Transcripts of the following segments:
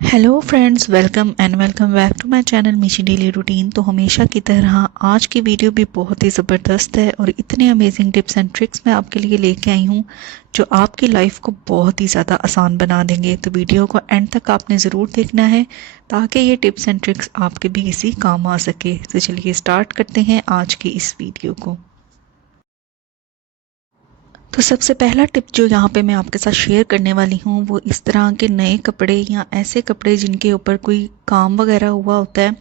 Hello friends, welcome back to my channel Meeshi daily routine. तो हमेशा की तरह आज की वीडियो भी बहुत ही ज़बरदस्त है और इतने अमेजिंग टिप्स एंड ट्रिक्स मैं आपके लिए लेके आई हूँ जो आपकी लाइफ को बहुत ही ज़्यादा आसान बना देंगे। तो वीडियो को एंड तक आपने ज़रूर देखना है ताकि ये टिप्स एंड ट्रिक्स आपके भी किसी काम आ सके। तो चलिए स्टार्ट करते हैं आज की इस वीडियो को। तो सबसे पहला टिप जो यहाँ पे मैं आपके साथ शेयर करने वाली हूँ वो इस तरह के नए कपड़े या ऐसे कपड़े जिनके ऊपर कोई काम वगैरह हुआ होता है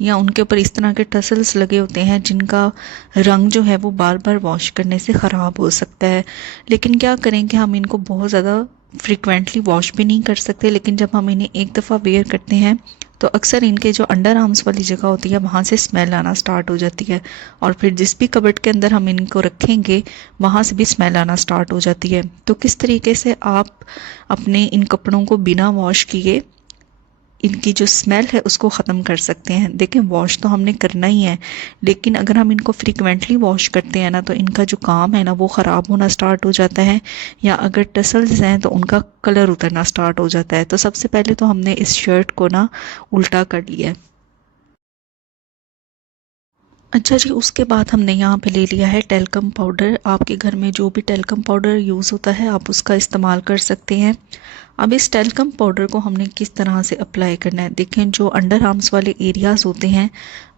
या उनके ऊपर इस तरह के टसल्स लगे होते हैं जिनका रंग जो है वो बार बार वॉश करने से ख़राब हो सकता है। लेकिन क्या करें कि हम इनको बहुत ज़्यादा फ्रिक्वेंटली वॉश भी नहीं कर सकते, लेकिन जब हम इन्हें एक दफ़ा वेयर करते हैं तो अक्सर इनके जो अंडर आर्म्स वाली जगह होती है वहाँ से स्मेल आना स्टार्ट हो जाती है और फिर जिस भी कबर्ड के अंदर हम इनको रखेंगे वहाँ से भी स्मेल आना स्टार्ट हो जाती है। तो किस तरीके से आप अपने इन कपड़ों को बिना वॉश किए इनकी जो स्मेल है उसको ख़त्म कर सकते हैं। देखें, वॉश तो हमने करना ही है, लेकिन अगर हम इनको फ्रीक्वेंटली वॉश करते हैं ना तो इनका जो काम है ना वो ख़राब होना स्टार्ट हो जाता है, या अगर टसल्स हैं तो उनका कलर उतरना स्टार्ट हो जाता है। तो सबसे पहले तो हमने इस शर्ट को ना उल्टा कर लिया है। अच्छा जी, उसके बाद हमने यहाँ पे ले लिया है टेल्कम पाउडर। आपके घर में जो भी टेल्कम पाउडर यूज़ होता है आप उसका इस्तेमाल कर सकते हैं। अब इस टेल्कम पाउडर को हमने किस तरह से अप्लाई करना है, देखें जो अंडर आर्म्स वाले एरियाज़ होते हैं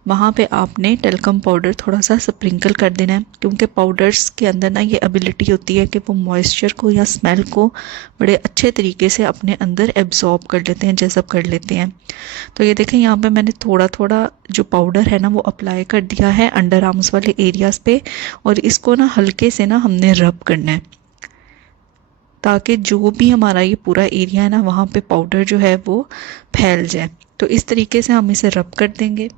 वहाँ पे आपने टेल्कम पाउडर थोड़ा सा स्प्रिंकल कर देना है, क्योंकि पाउडर्स के अंदर ना ये एबिलिटी होती है कि वो मॉइस्चर को या स्मेल को बड़े अच्छे तरीके से अपने अंदर एब्जॉर्ब कर लेते हैं, जज़ब कर लेते हैं। तो ये देखें यहाँ पे मैंने थोड़ा थोड़ा जो पाउडर है ना वो अप्लाई कर दिया है अंडर आर्म्स वाले एरियाज़ पे, और इसको ना हल्के से ना हमने रब करना है ताकि जो भी हमारा ये पूरा एरिया है ना वहाँ पे पाउडर जो है वो फैल जाए। तो इस तरीके से हम इसे रब कर देंगे।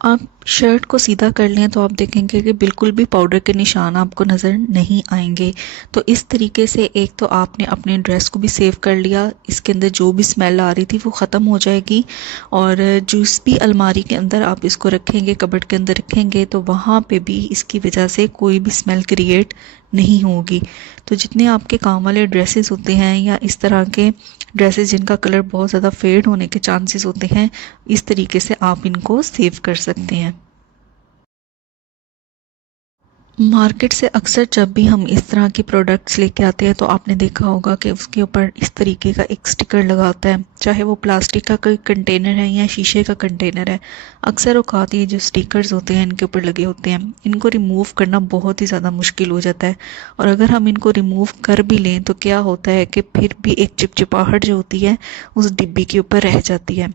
आप शर्ट को सीधा कर लें तो आप देखेंगे कि बिल्कुल भी पाउडर के निशान आपको नज़र नहीं आएंगे। तो इस तरीके से एक तो आपने अपने ड्रेस को भी सेव कर लिया, इसके अंदर जो भी स्मेल आ रही थी वो ख़त्म हो जाएगी, और जिस भी अलमारी के अंदर आप इसको रखेंगे, कबर्ड के अंदर रखेंगे, तो वहाँ पे भी इसकी वजह से कोई भी स्मेल क्रिएट नहीं होगी। तो जितने आपके काम वाले ड्रेसेस होते हैं या इस तरह के ड्रेसेस जिनका कलर बहुत ज़्यादा फेड होने के चांसेस होते हैं, इस तरीके से आप इनको सेव कर सकते हैं। मार्केट से अक्सर जब भी हम इस तरह के प्रोडक्ट्स लेके आते हैं तो आपने देखा होगा कि उसके ऊपर इस तरीके का एक स्टिकर लगा होता है, चाहे वो प्लास्टिक का कोई कंटेनर है या शीशे का कंटेनर है। अक्सर औकात ये जो स्टिकर्स होते हैं इनके ऊपर लगे होते हैं, इनको रिमूव करना बहुत ही ज़्यादा मुश्किल हो जाता है, और अगर हम इनको रिमूव कर भी लें तो क्या होता है कि फिर भी एक चिपचिपाहट जो होती है उस डिब्बी के ऊपर रह जाती है।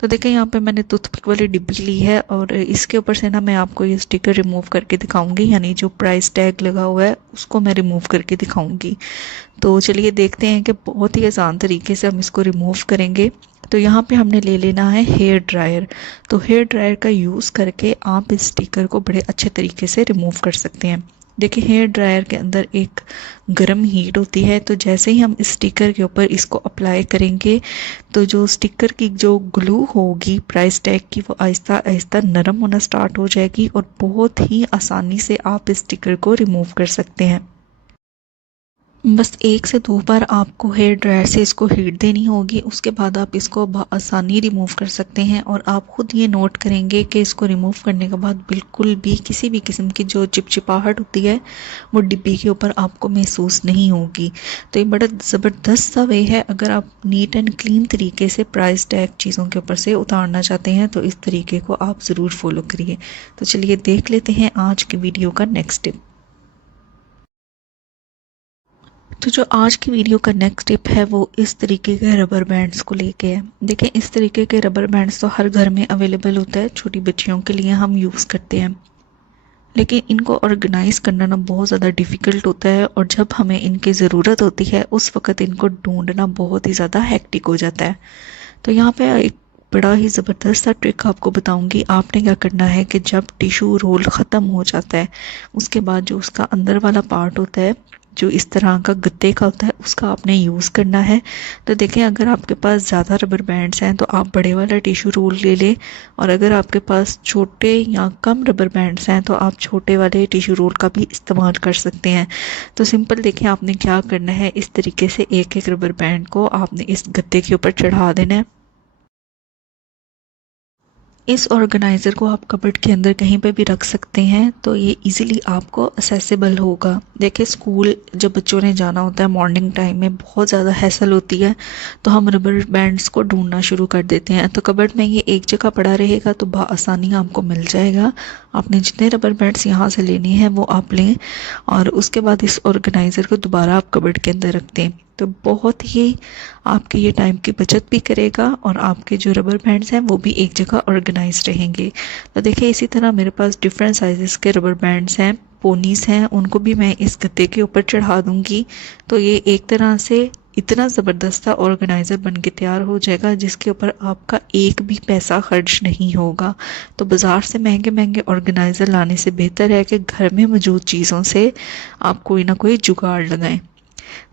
तो देखें यहाँ पे मैंने टूथपिक वाली डिब्बी ली है और इसके ऊपर से ना मैं आपको ये स्टिकर रिमूव करके दिखाऊंगी, यानी जो प्राइस टैग लगा हुआ है उसको मैं रिमूव करके दिखाऊंगी। तो चलिए देखते हैं कि बहुत ही आसान तरीके से हम इसको रिमूव करेंगे। तो यहाँ पे हमने ले लेना है हेयर ड्रायर। तो हेयर ड्रायर का यूज़ करके आप इस स्टिकर को बड़े अच्छे तरीके से रिमूव कर सकते हैं। देखिए हेयर ड्रायर के अंदर एक गर्म हीट होती है, तो जैसे ही हम इस स्टिकर के ऊपर इसको अप्लाई करेंगे तो जो स्टिकर की जो ग्लू होगी प्राइस टैग की वो आहिस्ता आहिस्ता नरम होना स्टार्ट हो जाएगी और बहुत ही आसानी से आप इस स्टिकर को रिमूव कर सकते हैं। बस 1 से 2 बार आपको हेयर ड्रायर से इसको हीट देनी होगी, उसके बाद आप इसको आसानी रिमूव कर सकते हैं। और आप ख़ुद ये नोट करेंगे कि इसको रिमूव करने के बाद बिल्कुल भी किसी भी किस्म की जो चिपचिपाहट होती है वो डिब्बी के ऊपर आपको महसूस नहीं होगी। तो ये बड़ा ज़बरदस्त सा वे है, अगर आप नीट एंड क्लीन तरीके से प्राइस टैग चीज़ों के ऊपर से उतारना चाहते हैं तो इस तरीके को आप ज़रूर फॉलो करिए। तो चलिए देख लेते हैं आज की वीडियो का नेक्स्ट टिप। तो जो आज की वीडियो का नेक्स्ट टिप है वो इस तरीके के रबर बैंड्स को लेके है। देखें इस तरीके के रबर बैंड्स तो हर घर में अवेलेबल होता है, छोटी बच्चियों के लिए हम यूज़ करते हैं, लेकिन इनको ऑर्गेनाइज़ करना ना बहुत ज़्यादा डिफ़िकल्ट होता है, और जब हमें इनकी ज़रूरत होती है उस वक़्त इनको ढूंढना बहुत ही ज़्यादा हेक्टिक हो जाता है। तो यहाँ पे एक बड़ा ही ज़बरदस्त सा ट्रिक आपको बताऊंगी। आपने क्या करना है कि जब टिशू रोल ख़त्म हो जाता है उसके बाद जो उसका अंदर वाला पार्ट होता है जो इस तरह का गत्ते का होता है उसका आपने यूज़ करना है। तो देखें, अगर आपके पास ज़्यादा रबर बैंड्स हैं तो आप बड़े वाला टिश्यू रोल ले लें, और अगर आपके पास छोटे या कम रबर बैंड्स हैं तो आप छोटे वाले टिश्यू रोल का भी इस्तेमाल कर सकते हैं। तो सिंपल देखें, आपने क्या करना है, इस तरीके से एक एक रबर बैंड को आपने इस गत्ते के ऊपर चढ़ा देना है। इस ऑर्गेनाइज़र को आप कबर्ड के अंदर कहीं पे भी रख सकते हैं, तो ये इजीली आपको असेसिबल होगा। देखिए, स्कूल जब बच्चों ने जाना होता है मॉर्निंग टाइम में बहुत ज़्यादा हैसल होती है, तो हम रबर बैंड्स को ढूंढना शुरू कर देते हैं। तो कबर्ड में ये एक जगह पड़ा रहेगा तो बआसानी आपको मिल जाएगा। आपने जितने रबर बैंड्स यहाँ से लेने हैं वो आप लें, और उसके बाद इस ऑर्गेनाइज़र को दोबारा आप कबर्ड के अंदर रख दें। तो बहुत ही आपके ये टाइम की बचत भी करेगा, और आपके जो रबर बैंड्स हैं वो भी एक जगह ऑर्गेनाइज रहेंगे। तो देखिए, इसी तरह मेरे पास डिफरेंट साइज़ेस के रबर बैंड्स हैं, पोनीस हैं, उनको भी मैं इस गत्ते के ऊपर चढ़ा दूंगी। तो ये एक तरह से इतना ज़बरदस्त सा ऑर्गेनाइज़र बन के तैयार हो जाएगा जिसके ऊपर आपका एक भी पैसा खर्च नहीं होगा। तो बाज़ार से महंगे महंगे ऑर्गेनाइज़र लाने से बेहतर है कि घर में मौजूद चीज़ों से आप कोई ना कोई जुगाड़ लगाएं।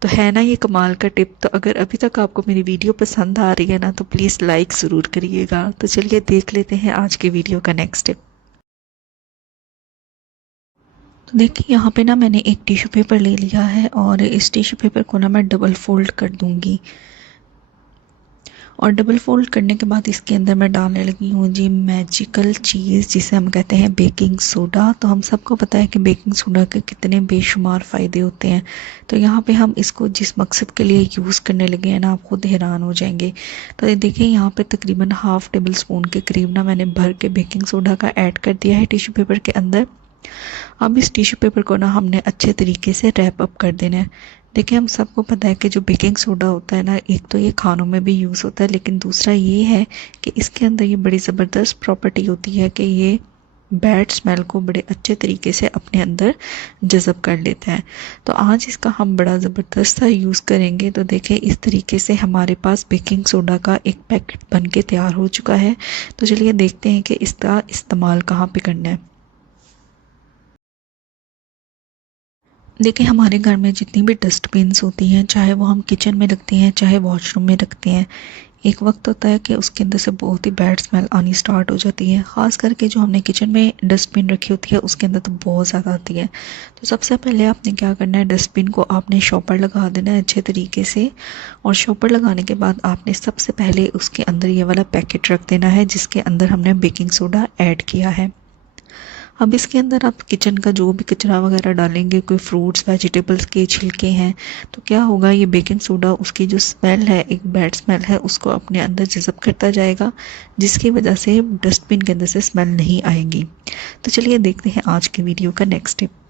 तो है ना ये कमाल का टिप। तो अगर अभी तक आपको मेरी वीडियो पसंद आ रही है ना, तो प्लीज़ लाइक ज़रूर करिएगा। तो चलिए देख लेते हैं आज की वीडियो का नेक्स्ट टिप। तो देखिए, यहाँ पे ना मैंने एक टिश्यू पेपर ले लिया है, और इस टिश्यू पेपर को ना मैं डबल फोल्ड कर दूंगी, और डबल फोल्ड करने के बाद इसके अंदर मैं डालने लगी हूँ जी मैजिकल चीज़, जिसे हम कहते हैं बेकिंग सोडा। तो हम सबको पता है कि बेकिंग सोडा के कितने बेशुमार फ़ायदे होते हैं। तो यहाँ पे हम इसको जिस मकसद के लिए यूज़ करने लगे हैं ना, आप खुद हैरान हो जाएंगे। तो ये देखिए, यहाँ पे तकरीबन हाफ़ टेबल स्पून के करीब ना मैंने भर के बेकिंग सोडा का ऐड कर दिया है टिश्यू पेपर के अंदर। अब इस टिश्यू पेपर को ना हमने अच्छे तरीके से रैप अप कर देना है। देखिए, हम सबको पता है कि जो बेकिंग सोडा होता है ना, एक तो ये खानों में भी यूज़ होता है, लेकिन दूसरा ये है कि इसके अंदर ये बड़ी ज़बरदस्त प्रॉपर्टी होती है कि ये बैड स्मेल को बड़े अच्छे तरीके से अपने अंदर जज़ब कर लेता है। तो आज इसका हम बड़ा ज़बरदस्त सा यूज़ करेंगे। तो देखें, इस तरीके से हमारे पास बेकिंग सोडा का एक पैकेट बन के तैयार हो चुका है। तो चलिए देखते हैं कि इसका इस्तेमाल कहाँ पे करना है। देखिए, हमारे घर में जितनी भी डस्टबिन्स होती हैं, चाहे वो हम किचन में रखते हैं चाहे वॉशरूम में रखते हैं, एक वक्त होता है कि उसके अंदर से बहुत ही बैड स्मेल आनी स्टार्ट हो जाती है। ख़ास करके जो हमने किचन में डस्टबिन रखी होती है उसके अंदर तो बहुत ज़्यादा आती है। तो सबसे पहले आपने क्या करना है, डस्टबिन को आपने शॉपर लगा देना है अच्छे तरीके से, और शॉपर लगाने के बाद आपने सबसे पहले उसके अंदर ये वाला पैकेट रख देना है जिसके अंदर हमने बेकिंग सोडा ऐड किया है। अब इसके अंदर आप किचन का जो भी कचरा वगैरह डालेंगे, कोई फ्रूट्स वेजिटेबल्स के छिलके हैं, तो क्या होगा, ये बेकिंग सोडा उसकी जो स्मेल है, एक बैड स्मेल है, उसको अपने अंदर जज़ब करता जाएगा, जिसकी वजह से डस्टबिन के अंदर से स्मेल नहीं आएगी। तो चलिए देखते हैं आज की वीडियो का नेक्स्ट टिप।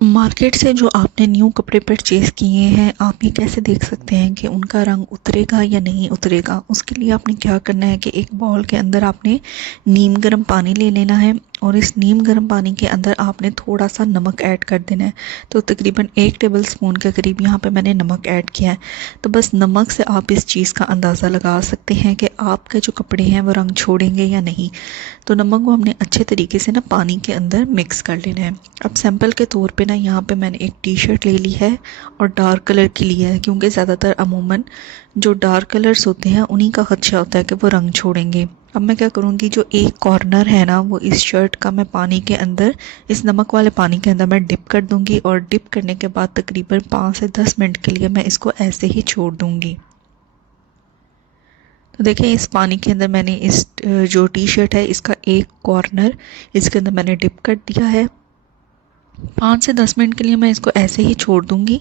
मार्केट से जो आपने न्यू कपड़े परचेज़ किए हैं, आप ये कैसे देख सकते हैं कि उनका रंग उतरेगा या नहीं उतरेगा। उसके लिए आपने क्या करना है कि एक बाउल के अंदर आपने नीम गर्म पानी ले लेना है, और इस नीम गर्म पानी के अंदर आपने थोड़ा सा नमक ऐड कर देना है। तो तकरीबन 1 टेबल स्पून के करीब यहाँ पे मैंने नमक ऐड किया है। तो बस नमक से आप इस चीज़ का अंदाज़ा लगा सकते हैं कि आपके जो कपड़े हैं वो रंग छोड़ेंगे या नहीं। तो नमक को हमने अच्छे तरीके से ना पानी के अंदर मिक्स कर लेना है। अब सैंपल के तौर पे ना यहाँ पे मैंने एक टी शर्ट ले ली है, और डार्क कलर की ली है, क्योंकि ज़्यादातर अमूमन जो डार्क कलर्स होते हैं उन्हीं का खदशा होता है कि वो रंग छोड़ेंगे। अब मैं क्या करूँगी, जो एक कॉर्नर है ना, वो इस शर्ट का मैं पानी के अंदर, इस नमक वाले पानी के अंदर मैं डिप कर दूँगी, और डिप करने के बाद तकरीबन 5 से 10 मिनट के लिए मैं इसको ऐसे ही छोड़ दूँगी। तो देखिए, इस पानी के अंदर मैंने इस जो टी शर्ट है इसका एक कॉर्नर इसके अंदर मैंने डिप कर दिया है। 5 से 10 मिनट के लिए मैं इसको ऐसे ही छोड़ दूँगी।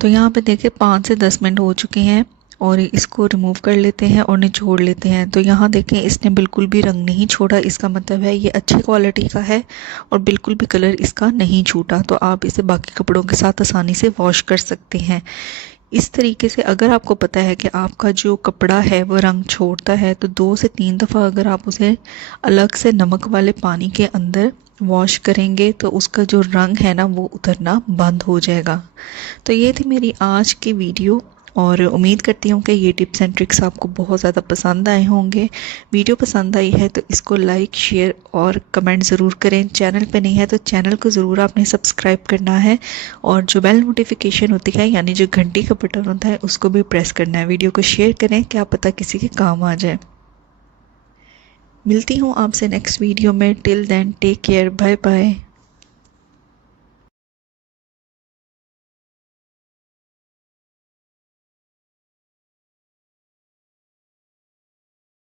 तो यहाँ पे देखिए 5 से 10 मिनट हो चुके हैं, और इसको रिमूव कर लेते हैं और निचोड़ लेते हैं। तो यहाँ देखें, इसने बिल्कुल भी रंग नहीं छोड़ा, इसका मतलब है ये अच्छी क्वालिटी का है, और बिल्कुल भी कलर इसका नहीं छूटा। तो आप इसे बाकी कपड़ों के साथ आसानी से वॉश कर सकते हैं। इस तरीके से अगर आपको पता है कि आपका जो कपड़ा है वो रंग छोड़ता है, तो 2 से 3 दफ़ा अगर आप उसे अलग से नमक वाले पानी के अंदर वॉश करेंगे तो उसका जो रंग है ना वो उतरना बंद हो जाएगा। तो ये थी मेरी आज की वीडियो। और उम्मीद करती हूँ कि ये टिप्स एंड ट्रिक्स आपको बहुत ज़्यादा पसंद आए होंगे। वीडियो पसंद आई है तो इसको लाइक, शेयर और कमेंट ज़रूर करें। चैनल पे नहीं है तो चैनल को ज़रूर आपने सब्सक्राइब करना है और जो बेल नोटिफिकेशन होती है यानी जो घंटी का बटन होता है उसको भी प्रेस करना है। वीडियो को शेयर करें, क्या पता किसी के काम आ जाए। मिलती हूँ आपसे नेक्स्ट वीडियो में। Till then take care, bye bye.